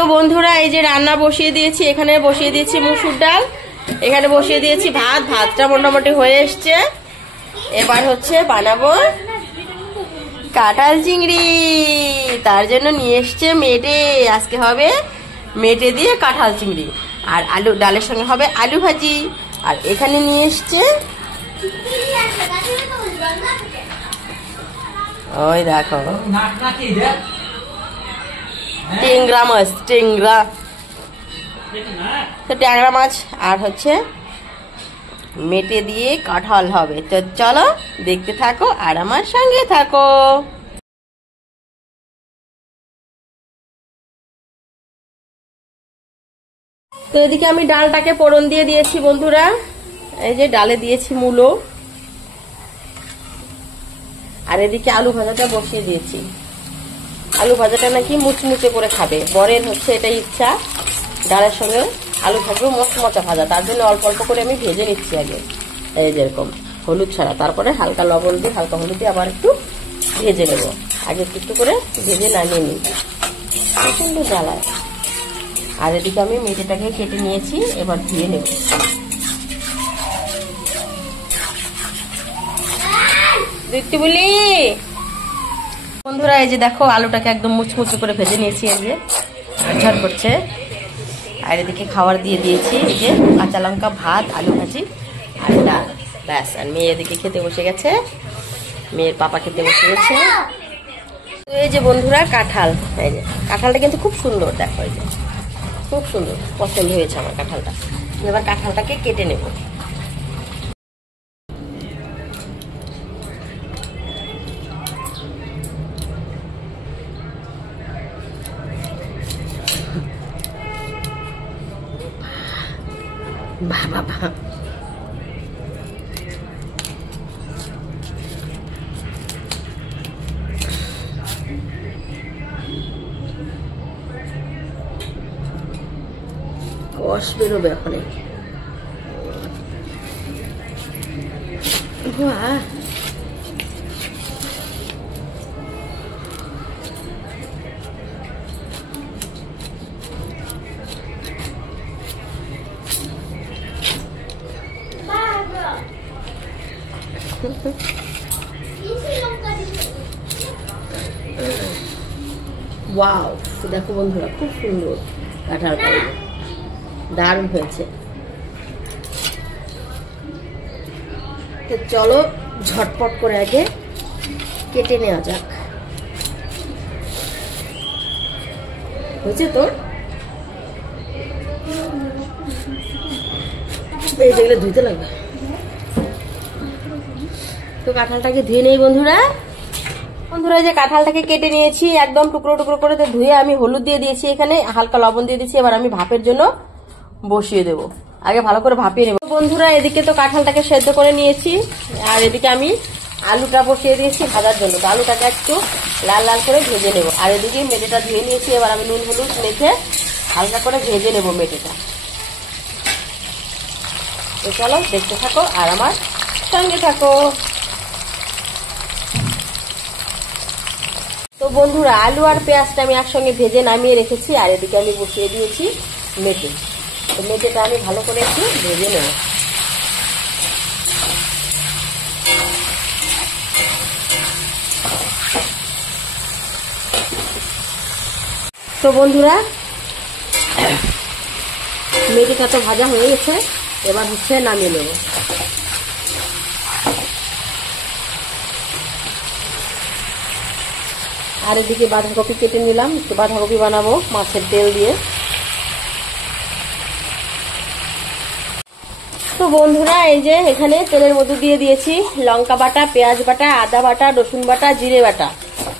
তো বন্ধুরা এই যে রান্না বসিয়ে দিয়েছি, এখানে বসিয়ে দিয়েছি মুসুর ডাল, এখানে বসিয়ে দিয়েছি ভাত। ভাতটা মোটামুটি হয়ে এসছে। এবার হচ্ছে বানাবো কাঁঠাল চিংড়ি, তার জন্য নিয়ে এসছে মেটে। আজকে হবে মেটে দিয়ে কাঁঠাল চিংড়ি, আর আলু ডালের সঙ্গে হবে আলু ভাজি। আর এখানে নিয়ে এসছে ওই দেখো ট্যাংরা মাছ, ট্যাংরা তো ট্যাংরা মাছ, আর হচ্ছে মেটে দিয়ে কাঁঠাল হবে। তো চলো দেখতে থাকো আর আমার সঙ্গে থাকো। তো এদিকে আমি ডালটাকে ফোড়ন দিয়ে দিয়েছি বন্ধুরা। এই যে ডালে দিয়েছি মূলো, আর এদিকে আলু ভাজাটা বসিয়ে দিয়েছি। আলু ভাজাটা নাকি মুচমুচে করে খাবে, বরের হচ্ছে এটাই ইচ্ছা, ডালের সঙ্গে আলু থাকবে মচমচা ভাজা। তার জন্য অল্প অল্প করে আমি ভেজে নিচ্ছি আগে, এই যেরকম হলুদ ছাড়া, তারপরে হালকা লবণ দিয়ে হালকা হলুদ দিয়ে আবার একটু ভেজে নেব। আগে একটু করে ভেজে নামিয়ে নিই, প্রচন্ড জ্বালায়। আর এদিকে আমি মেটেটাকে কেটে নিয়েছি, এবার ধুয়ে নেব। দেখতে বলি বন্ধুরা, এই যে দেখো আলুটাকে একদম মুচমুচে করে ভেজে নিয়েছি, এই যে ঝড় করছে। আর এদিকে খাবার দিয়ে দিয়েছি, এই যে কাঁচা লঙ্কা, ভাত, আলু ভাজি আর ডাল, ব্যাস। আর মেয়ে এদিকে খেতে বসে গেছে, মেয়ের পাপা খেতে বসে গেছে। তো এই যে বন্ধুরা কাঁঠাল, এই যে কাঁঠালটা কিন্তু খুব সুন্দর, দেখো এই যে খুব সুন্দর, পছন্দ হয়েছে আমার কাঁঠালটা। এবার কাঁঠালটাকে কেটে নেব। বাবা কষ বেরোবে এখন। ওয়াও, দেখো বন্ধুরা খুব সুন্দর কাঁঠালটা, দারুণ হয়েছে। তো চলো ঝটপট করে আগে কেটে নেওয়া যাক। হয়েছে তোর? এই যেগুলো ধুইতে লাগবে। তো কাঁঠালটাকে ধুয়ে নেই বন্ধুরা। বন্ধুরা এই যে কাঁঠালটাকে কেটে নিয়েছি একদম টুকরো টুকরো করে, তো ধুয়ে আমি হলুদ দিয়ে দিয়েছি, এখানে হালকা লবণ দিয়ে দিয়েছি। এবার আমি ভাপের জন্য বসিয়ে দেব, আগে ভালো করে ভাপিয়ে নেব। বন্ধুরা এদিকে তো কাঁঠালটাকে সেদ্ধ করে নিয়েছি, আর এদিকে আমি আলুটা বসিয়ে দিয়েছি ভাজার জন্য। তো আলুটাকে একটু লাল লাল করে ভেজে নেব। আর এদিকে মেটেটা ধুয়ে নিয়েছি, এবার আমি নুন হলুদ মেখে হালকা করে ভেজে নেব মেটেটা। তো চলো দেখতে থাকো আর আমার সঙ্গে থাকো। তো বন্ধুরা আলু আর পেঁয়াজটা আমি একসঙ্গে ভেজে নামিয়ে রেখেছি, আর এদিকে আমি বসিয়ে দিয়েছি মেটে। তো মেটেটা আমি ভালো করে একটু ভেজে নেব। তো বন্ধুরা মেটেটা তো ভাজা হয়ে গেছে, এবার হচ্ছে নামিয়ে নেব। আর এদিকে বাঁধাকপি কেটে নিলাম, একটু বাঁধাকপি বানাবো মাছের তেল দিয়ে। তো বন্ধুরা এই যে এখানে তেলের মধ্যে দিয়ে দিয়েছি লঙ্কা বাটা, পেঁয়াজ বাটা, আদা বাটা, রসুন বাটা, জিরে বাটা।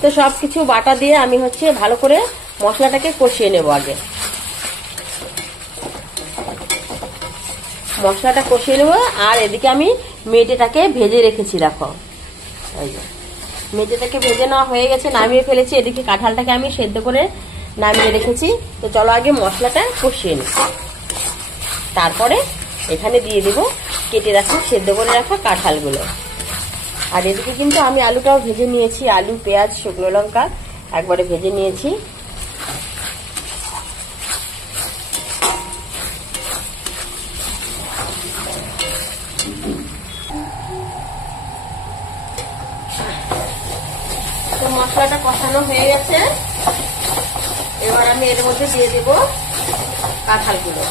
তো সবকিছু বাটা দিয়ে আমি হচ্ছে ভালো করে মশলাটাকে কষিয়ে নেব। আগে মশলাটা কষিয়ে নেব। আর এদিকে আমি মেটেটাকে ভেজে রেখেছি, দেখো এই যে মেটেটাকে ভেজে নেওয়া হয়ে গেছে, নামিয়ে ফেলেছি। এদিকে কাঁঠালটাকে আমি সেদ্ধ করে নামিয়ে রেখেছি। তো চলো আগে মশলাটা কষিয়ে নিই, তারপরে এখানে দিয়ে দিব কেটে রাখা সেদ্ধ করে রাখা কাঁঠালগুলো। আর এদিকে কিন্তু আমি আলুটাও ভেজে নিয়েছি, আলু, পেঁয়াজ, শুকনো লঙ্কা একবারে ভেজে নিয়েছি। কষানো হয়ে গেছে। এবার আমি এর মধ্যে দিয়ে দেব কাঁঠালগুলো।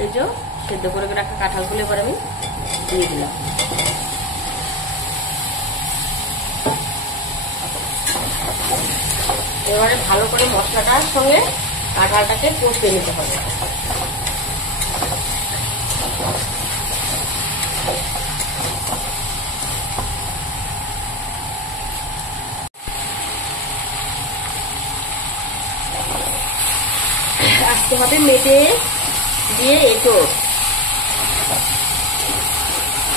এই যে সেদ্ধ করে রাখা কাঁঠালগুলো এবার আমি দিয়ে দিলাম। এবারে ভালো করে মশলাটার সঙ্গে কাঁঠালটাকে কষিয়ে নিতে হবে। আসতে হবে মেটে দিয়ে এঁচোড়,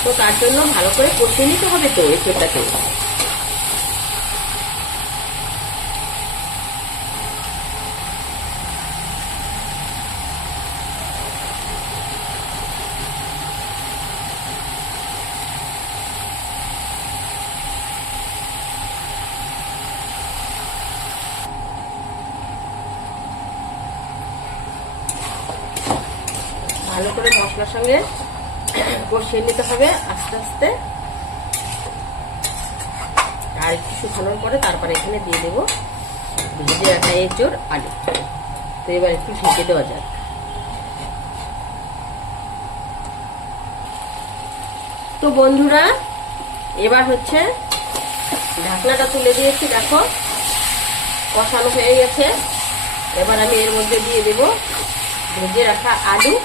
তো তার জন্য ভালো করে কষিয়ে নিতে হবে তো এঁচোড়টাকে। ভালো করে মশলার সঙ্গে কষিয়ে নিতে হবে আস্তে আস্তে। আর একটু শুকানোর পরে তারপরে এখানে দিয়ে দেবো ভেজে রাখা এঁচোড় আলু। তো এবার একটু ঢেকে দেওয়া যাক। তো বন্ধুরা এবার হচ্ছে ঢাকনাটা তুলে দিয়েছি, দেখো কষানো হয়ে গেছে। এবার আমি এর মধ্যে দিয়ে দেব ভেজে রাখা আলু।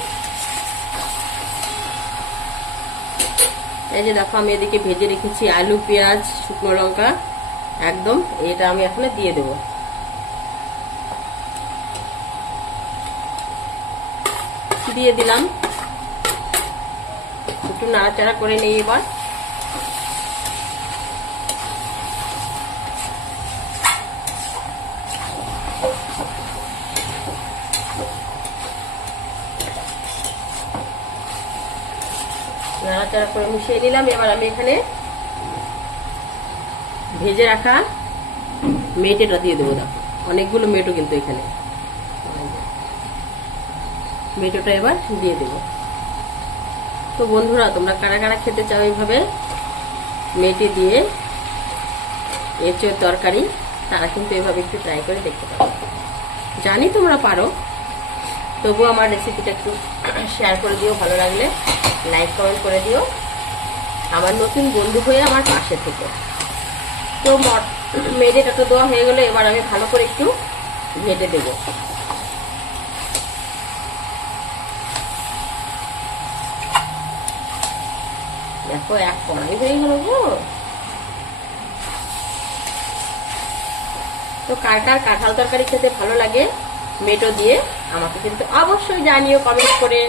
এই যে দেখো আমি এদিকে ভেজে রেখেছি আলু, পেঁয়াজ, শুকনো লঙ্কা একদম, এটা আমি এখানে দিয়ে দেব। দিয়ে দিলাম, একটু নাড়াচাড়া করে নিই। এবার নাড়াচাড়া করে মিশিয়ে নিলাম। এবার আমি এখানে ভেজে রাখা মেটেটা দিয়ে দেবো। দেখো অনেকগুলো মেটো কিন্তু এখানে, মেটোটা এবার দিয়ে দেবো। তো বন্ধুরা তোমরা কারা কারা খেতে চাও এইভাবে মেটে দিয়ে এঁচোড় তরকারি, তারা কিন্তু এভাবে একটু ট্রাই করে দেখতে পারো। জানি তোমরা পারো, তবুও আমার রেসিপিটা একটু শেয়ার করে দিও, ভালো লাগলে লাইক কমেন্ট করে দিও। আমার নতুন বন্ধু হয়ে আমার পাশে থেকে। তো মেটেটা তো দেওয়া হয়ে গেলে এবার আমি ভালো করে একটু ঘেটে দেব। দেখো এক কড়াই হয়ে গেল গো। তো কার কার কাঁঠাল তরকারি খেতে ভালো লাগে মেটো দিয়ে আমাকে কিন্তু অবশ্যই জানিও কমেন্ট করে।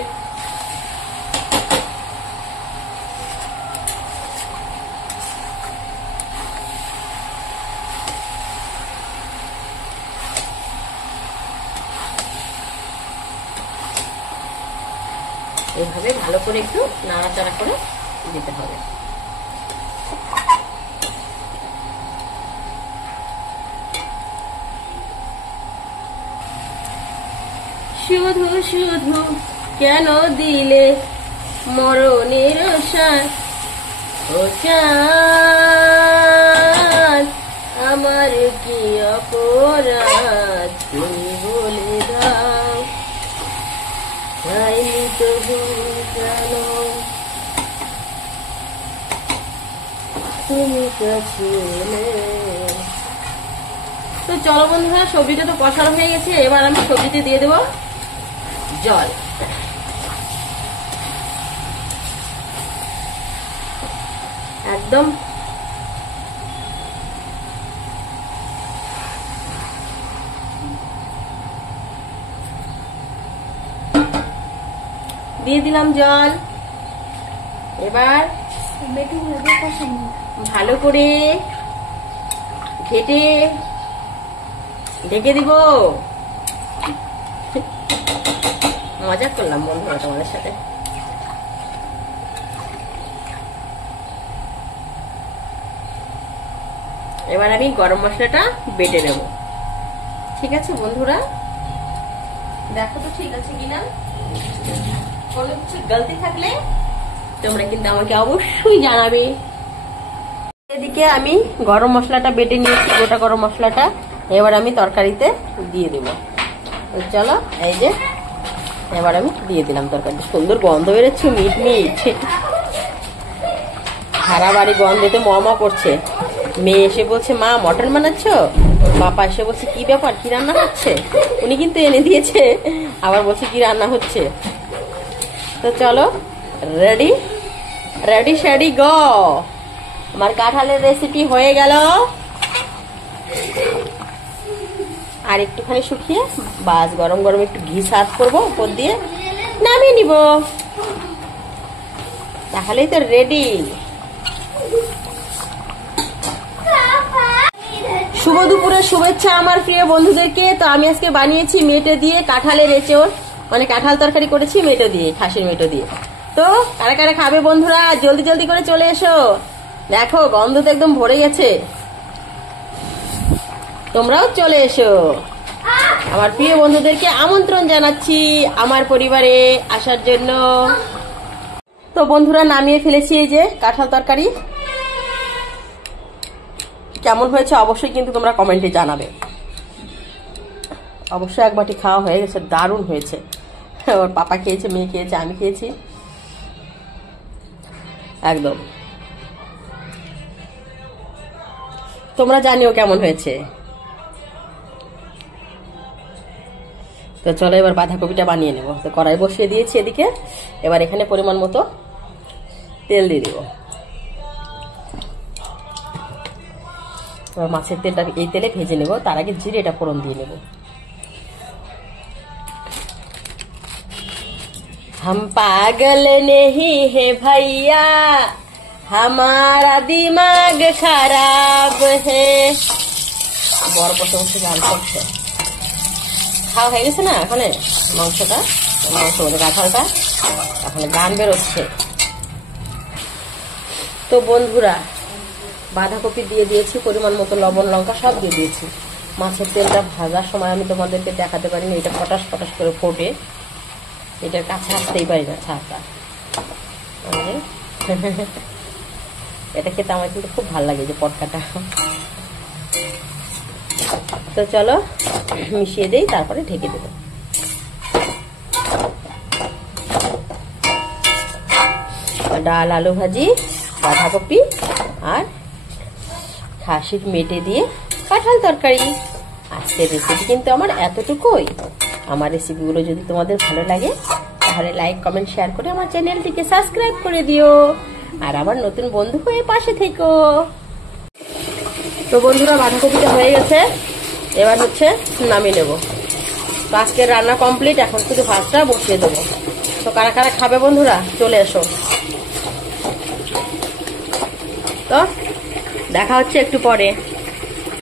এইভাবে ভালো করে একটু নাড়াচাড়া করে দিতে হবে। শুধু শুধু কেন দিলে মরণের সাথ, ও চাঁদ আমার কি অপরাধ তুমি বলে দাও, চাইনি তবু কেন তুমি কাছে এলে। তো চলো বন্ধুরা সবজিটা তো কষানো হয়ে গেছে। এবার আমি সবজিতে দিয়ে দেবো জল। একদম দিয়ে দিলাম জল। এবার ভালো করে ঘেটে ঢেকে দিব। মজা করলাম বন্ধুরা তোমাদের সাথে। এবার আমি গরম মশলাটা বেটে নেব। ঠিক আছে বন্ধুরা, দেখো তো ঠিক আছে কিনা। কোনো কিছু গলতি থাকলে তোমরা কিন্তু আমাকে অবশ্যই জানাবে। এদিকে আমি গরম মশলাটা বেটে নিয়েছি, গোটা গরম মশলাটা এবার আমি তরকারিতে দিয়ে দেব। চলো এই যে এবার আমি দিয়ে দিলাম তরকারিতে। সুন্দর গন্ধ বেরোচ্ছে, মিট মিট, সারা বাড়ি গন্ধতে মমা করছে। মেয়ে এসে বলছে মা মটন বানাচ্ছ, বাবা এসে বলছে কি ব্যাপার, কি রান্না হচ্ছে। উনি কিন্তু এনে দিয়েছে, আবার বলছে কি রান্না হচ্ছে। তো চলো রেডি রেডি শেডি গো। আমার কাঁঠালের রেসিপি হয়ে গেল। আর একটুখানি শুকিয়ে বাস গরম গরম একটু ঘি সার্ভ করবো উপর দিয়ে, নামিয়ে নিব, তাহলেই তো রেডি। শুভ দুপুরের শুভেচ্ছা আমার প্রিয় বন্ধুদেরকে। তো আমি আজকে বানিয়েছি মেটে দিয়ে কাঁঠালের এঁচোড়, মানে কাঁঠাল তরকারি করেছি মেটো দিয়ে, খাসির মেটো দিয়ে। তো কারা কারা খাবে বন্ধুরা জলদি জলদি করে চলে এসো। দেখো গন্ধ তো একদম ভরে গেছে, তোমরাও চলে এসো। আমার প্রিয় বন্ধুদেরকে আমন্ত্রণ জানাচ্ছি আমার পরিবারে আসার জন্য। তো বন্ধুরা নামিয়ে ফেলেছি এই যে কাঁঠাল তরকারি। কেমন হয়েছে অবশ্যই কিন্তু তোমরা কমেন্টে জানাবে। অবশ্যই এক বাটি খাওয়া হয়ে গেছে, দারুণ হয়েছে। ওর পাপা খেয়েছে, মেয়ে খেয়েছে, আমি খেয়েছি, একদম। তোমরা জানিও কেমন হয়েছে। তো চলো এবার বাঁধাকপিটা বানিয়ে নেব। তো কড়াই বসিয়ে দিয়েছি এদিকে, এবার এখানে পরিমাণ মতো তেল দিয়ে দেব। এবার মাছের তেলটা এই তেলে ভেজে নেব, তার আগে জিরেটা ফোড়ন দিয়ে নেব। हम पागल नहीं है भैया, हमारा दिमाग खराब है। বড় বসে বসে গান করছে। খাওয়া হয়ে গেছে না এখানে মাংসটা, মাংস মধ্যে কাঁঠালটা, এখন গান বেরোচ্ছে। তো বন্ধুরা বাঁধাকপি দিয়ে দিয়েছি, পরিমাণ মতো লবণ লঙ্কা সব দিয়ে দিয়েছি। মাছের তেলটা ভাজার সময় আমি তোমাদেরকে দেখাতে পারিনি, এটা পটাশ পটাশ করে ফোটে, এটার কাছে আসতেই পারি না ছাড়টা। এটা খেতে আমার কিন্তু খুব ভালো লাগে যে পটকাটা। তো চলো মিশিয়ে দেই, তারপরে ঢেকে দেবো। ডাল আলু ভাজি, বাঁধাকপি আর খাসির মেটে দিয়ে কাঁঠাল তরকারি। আজকের রেসিপি কিন্তু আমার এতটুকুই। আমার রেসিপিগুলো যদি তোমাদের ভালো লাগে তাহলে লাইক কমেন্ট শেয়ার করে আমার চ্যানেলটিকে সাবস্ক্রাইব করে দিও, আর আমার নতুন বন্ধু হয়ে পাশে থেকো। তো বন্ধুরা বাঁধাকপিটা হয়ে গেছে, এবার হচ্ছে নামিয়ে নেব। তো আজকের রান্না কমপ্লিট, এখন শুধু ভাতটা বসিয়ে দেবো। তো কারা কারা খাবে বন্ধুরা চলে এসো। তো দেখা হচ্ছে একটু পরে।